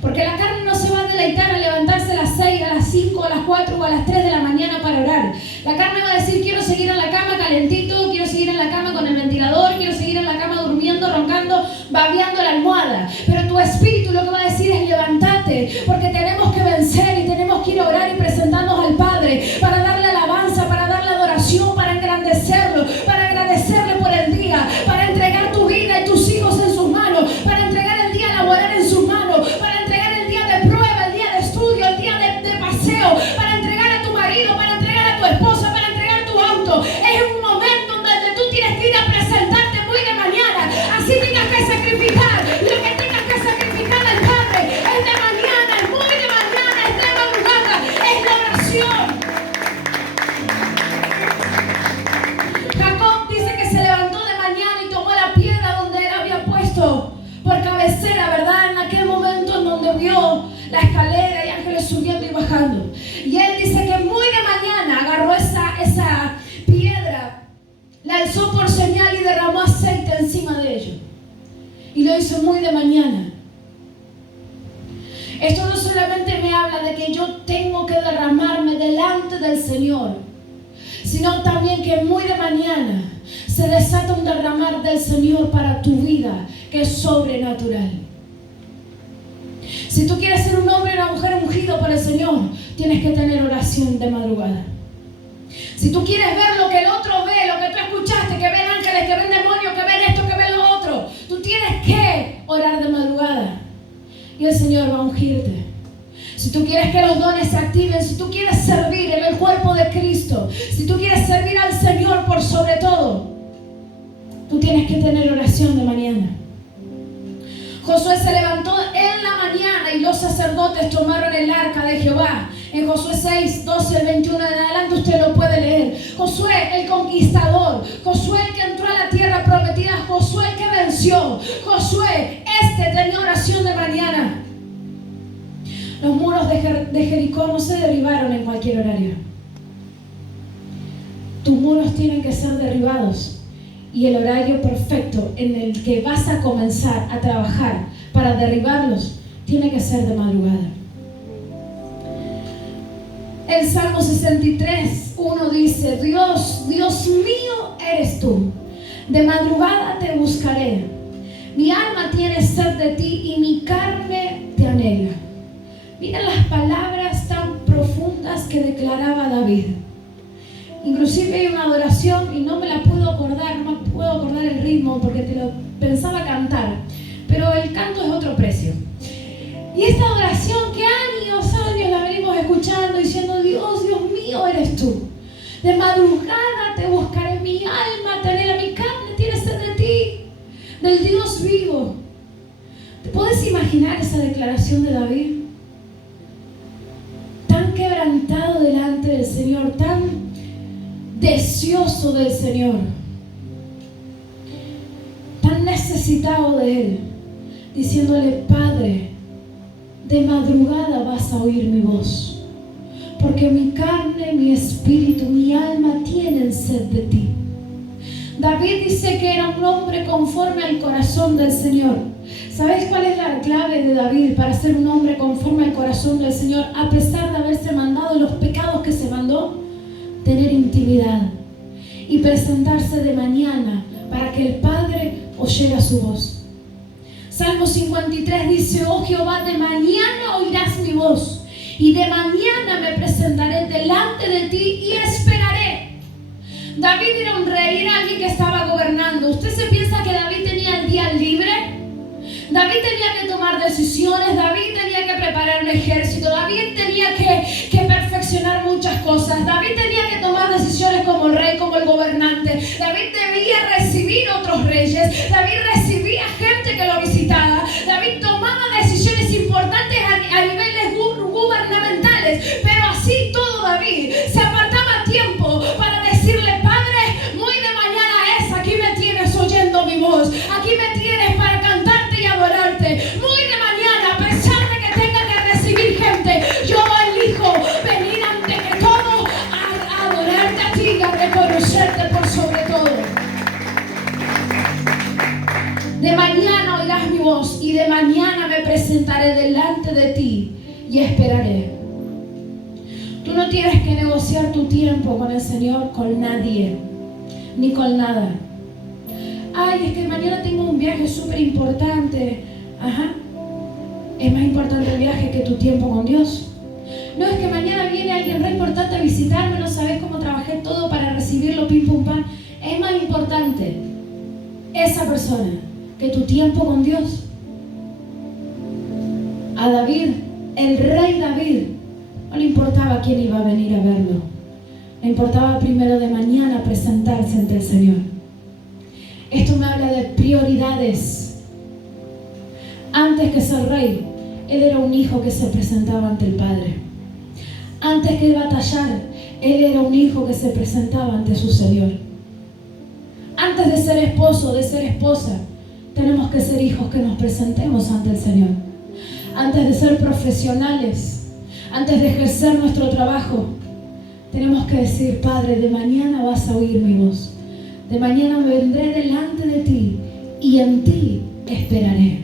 Porque la carne no se va a deleitar a levantarse a las 6, a las 5, a las 4 o a las 3 de la mañana para orar. La carne va a decir, quiero seguir en la cama calentito, quiero seguir en la cama con el ventilador, quiero seguir en la cama durmiendo, roncando, babeando la almohada. Pero tu espíritu lo que va a decir es, levántate, porque tenemos que vencer y tenemos que ir a orar y presentarnos al Padre para darle alabanza, para darle adoración, para engrandecerlo, para agradecerle por el día, para entregar tu vida y tus hijos en sus manos, para entregar el día laboral en sus manos, para entregar el día de prueba, el día de estudio, el día de paseo, para entregar a tu marido, para entregar a tu esposa, para entregar tu auto. Es un momento donde tú tienes que ir a presentarte muy de mañana. Así tengas que sacrificar lo que tengas que sacrificar al Padre. Es de mañana, es muy de mañana, es de madrugada, es la oración. Jacob dice que se levantó de mañana y tomó la piedra donde él había puesto por cabecera, ¿verdad? En aquel momento en donde vio la escalera y ángeles subiendo y bajando. Y él dice que muy de mañana agarró esa piedra, la alzó por señal y derramó aceite encima de ello. Y lo hizo muy de mañana. Esto no solamente me habla de que yo tengo que derramarme delante del Señor, sino también que muy de mañana se desata un derramar del Señor para tu vida, que es sobrenatural. Si tú quieres ser un hombre o una mujer ungido por el Señor, tienes que tener oración de madrugada. Si tú quieres ver lo que el otro ve, lo que tú escuchaste, que ven ángeles, que ven demonios, que ven esto, que ven lo otro, tú tienes que orar de madrugada y el Señor va a ungirte. Si tú quieres que los dones se activen, si tú quieres servir en el cuerpo de Cristo, si tú quieres servir al Señor por sobre todo, tú tienes que tener oración de mañana. Josué se levantó en la mañana y los sacerdotes tomaron el arca de Jehová. En Josué 6, 12, 21 en adelante usted lo puede leer. Josué el conquistador, Josué el que entró a la tierra prometida, Josué el que venció, Josué tenía oración de mañana. Los muros de Jericó no se derribaron en cualquier horario. Tus muros tienen que ser derribados y el horario perfecto en el que vas a comenzar a trabajar para derribarlos tiene que ser de madrugada. El Salmo 63, 1 dice: Dios, Dios mío eres tú, de madrugada te buscaré. Mi alma tiene sed de ti y mi carne te anhela. Mira las palabras tan profundas que declaraba David. Inclusive hay una adoración y no me la puedo acordar, no me puedo acordar el ritmo porque te lo pensaba cantar, pero el canto es otro precio. Y esta adoración que años la venimos escuchando diciendo: Dios, Dios mío eres tú. De madrugada te buscaré, mi alma te anhela, mi carne tiene sed de ti, del Dios vivo. ¿Te puedes imaginar esa declaración de David? Tan quebrantado delante del Señor, tan deseoso del Señor, tan necesitado de Él, diciéndole: Padre, de madrugada vas a oír mi voz, porque mi carne, mi espíritu, mi alma tienen sed de ti. David dice que era un hombre conforme al corazón del Señor. ¿Sabéis cuál es la clave de David para ser un hombre conforme al corazón del Señor? A pesar de haberse mandado los pecados que se mandó, tener intimidad y presentarse de mañana para que el Padre oyera su voz. Salmo 53 dice: Oh Jehová, de mañana oirás mi voz y de mañana me presentaré delante de ti y esperaré. David era un rey, era alguien que estaba gobernando. ¿Usted se piensa que David tenía el día libre? David tenía que tomar decisiones, David tenía que preparar un ejército, David tenía que perfeccionar muchas cosas, David tenía que tomar decisiones como el rey, como el gobernante. David debía recibir otros reyes, David recibía gente que lo visitaba, David tomaba decisiones importantes a niveles gubernamentales, pero así todo David se apartaba tiempo para decirle: Padre, muy de mañana es, aquí me tienes oyendo mi voz, aquí me tienes para cantarte y adorarte. Muy de mañana, a pesar de que tenga que recibir gente, yo elijo venir ante que todo a adorarte a ti y a reconocerte por sobre todo. De mañana oirás mi voz y de mañana me presentaré delante de ti y esperaré. Tú no tienes que negociar tu tiempo con el Señor, con nadie, ni con nada. Ay, es que mañana tengo un viaje súper importante. Ajá. Es más importante el viaje que tu tiempo con Dios. No, es que mañana viene alguien re importante a visitarme, no sabes cómo trabajé todo para recibirlo, pim pum pam. Es más importante esa persona que tu tiempo con Dios. A David, el rey David, no le importaba quién iba a venir a verlo. Le importaba primero de mañana presentarse ante el Señor. Esto me habla de prioridades. Antes que ser rey, él era un hijo que se presentaba ante el Padre. Antes que batallar, él era un hijo que se presentaba ante su Señor. Antes de ser esposo, de ser esposa, tenemos que ser hijos que nos presentemos ante el Señor. Antes de ser profesionales, antes de ejercer nuestro trabajo, tenemos que decir: Padre, de mañana vas a oír mi voz. De mañana me vendré delante de ti y en ti esperaré.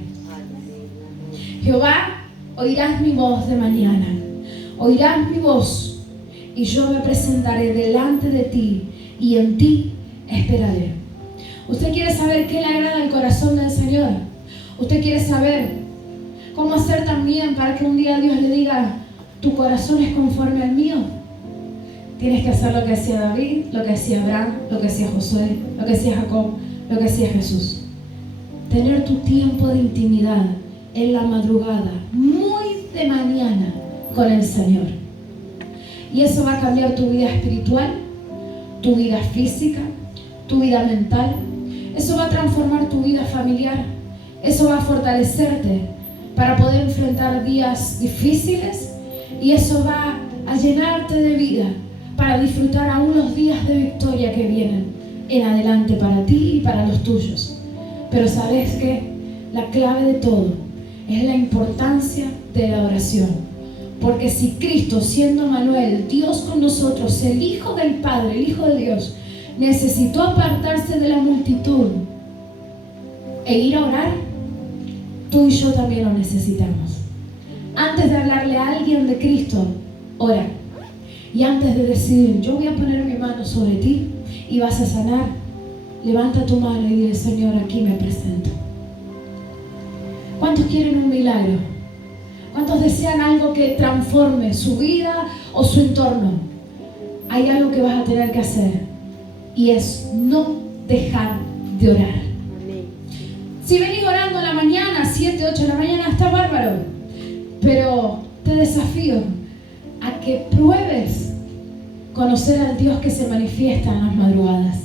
Jehová, oirás mi voz de mañana. Oirás mi voz y yo me presentaré delante de ti y en ti esperaré. ¿Usted quiere saber qué le agrada al corazón del Señor? ¿Usted quiere saber cómo hacer también para que un día Dios le diga: tu corazón es conforme al mío? Tienes que hacer lo que hacía David, lo que hacía Abraham, lo que hacía Josué, lo que hacía Jacob, lo que hacía Jesús. tener tu tiempo de intimidad en la madrugada, muy de mañana, con el Señor. Y eso va a cambiar tu vida espiritual, tu vida física, tu vida mental. Eso va a transformar tu vida familiar. Eso va a fortalecerte para poder enfrentar días difíciles, y eso va a llenarte de vida para disfrutar aún los días de victoria que vienen en adelante para ti y para los tuyos. Pero ¿sabes qué? La clave de todo es la importancia de la oración. Porque si Cristo, siendo Manuel, Dios con nosotros, el Hijo del Padre, el Hijo de Dios, necesitó apartarse de la multitud e ir a orar, tú y yo también lo necesitamos. Antes de hablarle a alguien de Cristo, ora. Y antes de decir, yo voy a poner mi mano sobre ti y vas a sanar, levanta tu mano y dile, Señor, aquí me presento. ¿Cuántos quieren un milagro? ¿Cuántos desean algo que transforme su vida o su entorno? Hay algo que vas a tener que hacer, y es no dejar de orar. Si venís orando en la mañana, 7, 8 de la mañana, está bárbaro. Pero te desafío a que pruebes conocer al Dios que se manifiesta en las madrugadas.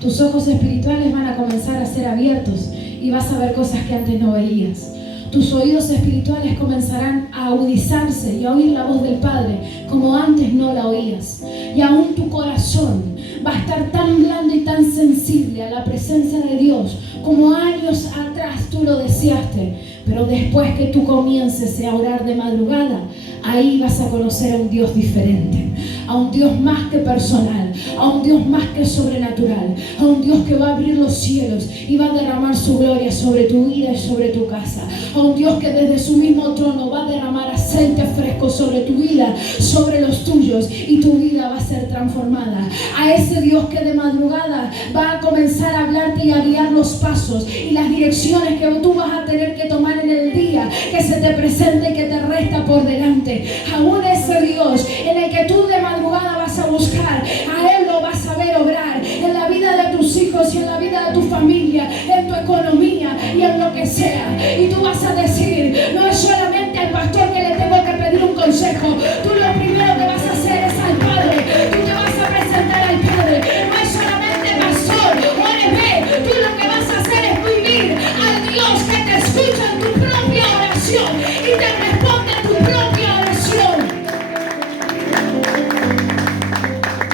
Tus ojos espirituales van a comenzar a ser abiertos y vas a ver cosas que antes no veías. Tus oídos espirituales comenzarán a agudizarse y a oír la voz del Padre como antes no la oías. Y aún tu corazón va a estar tan blando y tan sensible a la presencia de Dios como años atrás tú lo deseaste. Pero después que tú comiences a orar de madrugada, ahí vas a conocer a un Dios diferente, a un Dios más que personal, a un Dios más que sobrenatural, a un Dios que va a abrir los cielos y va a derramar su gloria sobre tu vida y sobre tu casa, a un Dios que desde su mismo trono va a derramar aceite fresco sobre tu vida, sobre los tuyos, y tu vida va a ser transformada. A ese Dios que de madrugada va a comenzar a hablarte y a guiar los pasos y las direcciones que tú vas a tener que tomar en el día que se te presente y que te resta por delante. Aún ese Dios en el que tú de madrugada vas a buscar, a Él lo vas a ver obrar en la vida de tus hijos y en la vida de tu familia, en tu economía y en lo que sea. Y tú vas a decir, no es solamente al pastor que le tengo que pedir un consejo. Tú lo primero que vas a hacer es al Padre. Tú te vas a presentar al Padre. No es solamente pastor, ore, ve. Tú lo que vas a hacer es vivir al Dios que te escucha en tu propia oración y te responde en tu propia oración.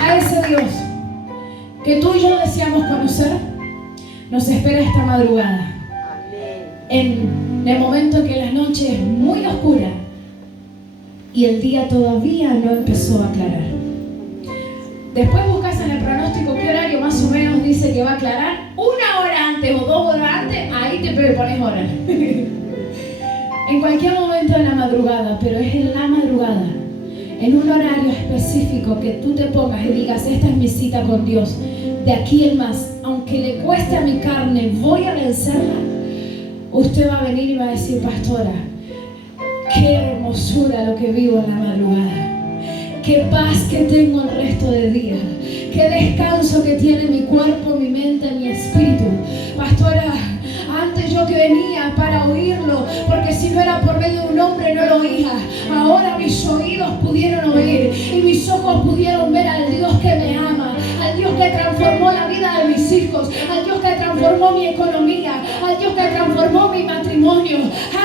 A ese Dios que tú y yo deseamos conocer, nos espera esta madrugada. En el momento en que la noche es muy oscura y el día todavía no empezó a aclarar. Después buscas en el pronóstico qué horario más o menos dice que va a aclarar. 1 hora antes o 2 horas antes, ahí te pones hora. En cualquier momento de la madrugada, pero es en la madrugada, en un horario específico que tú te pongas y digas, esta es mi cita con Dios. De aquí en más, aunque le cueste a mi carne, voy a vencerla. Usted va a venir y va a decir, pastora, qué hermosura lo que vivo en la madrugada. Qué paz que tengo el resto del día. Qué descanso que tiene mi cuerpo, mi mente, mi espíritu. Pastora, antes yo que venía para oírlo, porque si no era por medio de un hombre no lo oía. Ahora mis oídos pudieron oír y mis ojos pudieron ver al Dios que me ama, al Dios que transformó la vida de mis hijos, al Dios que transformó mi economía, al Dios que transformó mi matrimonio.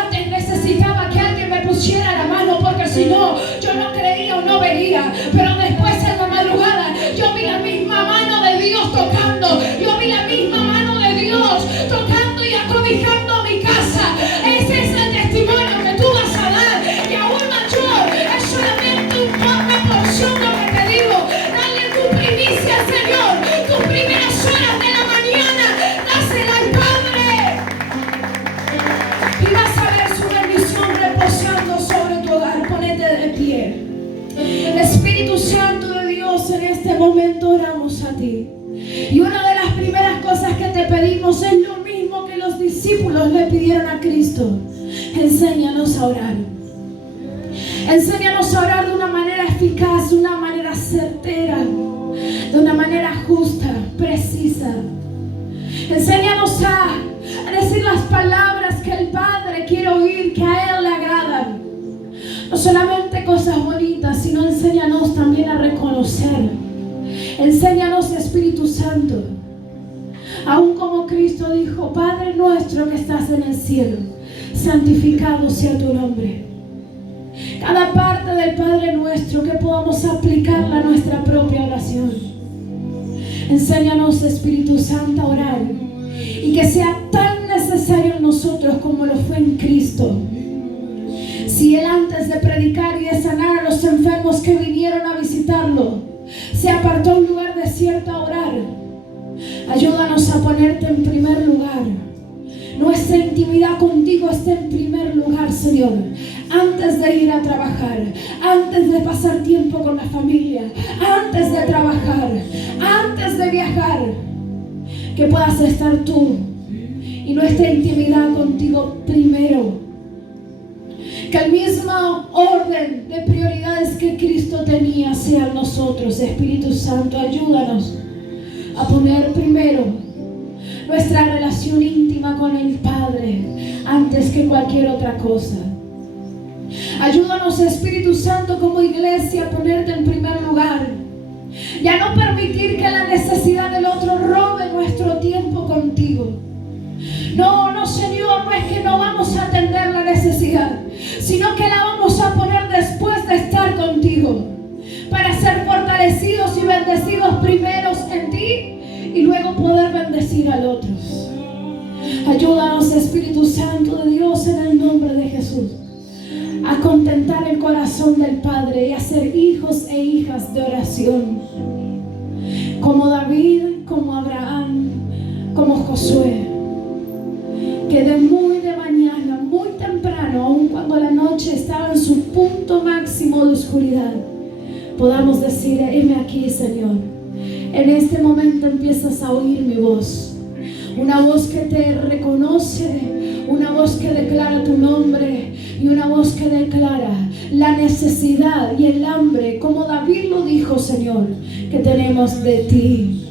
Antes necesitaba que alguien me pusiera la mano, porque si no, yo no creía o no veía. Pero después en la madrugada yo vi la misma mano de Dios tocando, yo vi la misma mano de Dios tocando y acobijando mi casa. Ese es el testimonio que tú vas a dar, y aún mayor. Es solamente una porción lo que te digo. Dale tu primicia al Señor, tus primeras horas de la mañana, dásela al Padre, y vas a ver su bendición reposando sobre tu hogar. Ponete de pie. Espíritu Santo de Dios, en este momento oramos a ti. Y una de las primeras cosas que te pedimos es lo mismo que los discípulos le pidieron a Cristo. Enséñanos a orar. Enséñanos a orar de una manera eficaz, de una manera certera, de una manera justa, precisa. Enséñanos a las palabras que el Padre quiere oír, que a Él le agradan. No solamente cosas bonitas, sino enséñanos también a reconocer. Enséñanos, Espíritu Santo. Aún como Cristo dijo: Padre nuestro que estás en el cielo, santificado sea tu nombre. Cada parte del Padre nuestro que podamos aplicarla a nuestra propia oración. Enséñanos, Espíritu Santo, a orar, y que sea tan necesario en nosotros como lo fue en Cristo. Si Él, antes de predicar y de sanar a los enfermos que vinieron a visitarlo, se apartó a un lugar desierto a orar, ayúdanos a ponerte en primer lugar. Nuestra intimidad contigo está en primer lugar, Señor. Antes de ir a trabajar, antes de pasar tiempo con la familia, antes de trabajar, antes de viajar, que puedas estar tú y nuestra intimidad contigo primero. Que el mismo orden de prioridades que Cristo tenía sea en nosotros. Espíritu Santo, ayúdanos a poner primero nuestra relación íntima con el Padre antes que cualquier otra cosa. Ayúdanos, Espíritu Santo, como iglesia, a ponerte en primer lugar y a no permitir que la necesidad del otro robe nuestro tiempo contigo. No, Señor, no es que no vamos a atender la necesidad, sino que la vamos a poner después de estar contigo, para ser fortalecidos y bendecidos primeros en ti y luego poder bendecir al otro. Ayúdanos, Espíritu Santo de Dios, en el nombre de Jesús, a contentar el corazón del Padre y a ser hijos e hijas de oración, como David, como Abraham, como Josué, que de mañana, muy temprano, aun cuando la noche estaba en su punto máximo de oscuridad, podamos decir: heme aquí, Señor. En este momento empiezas a oír mi voz, una voz que te reconoce, una voz que declara tu nombre y una voz que declara la necesidad y el hambre, como David lo dijo, Señor, que tenemos de ti.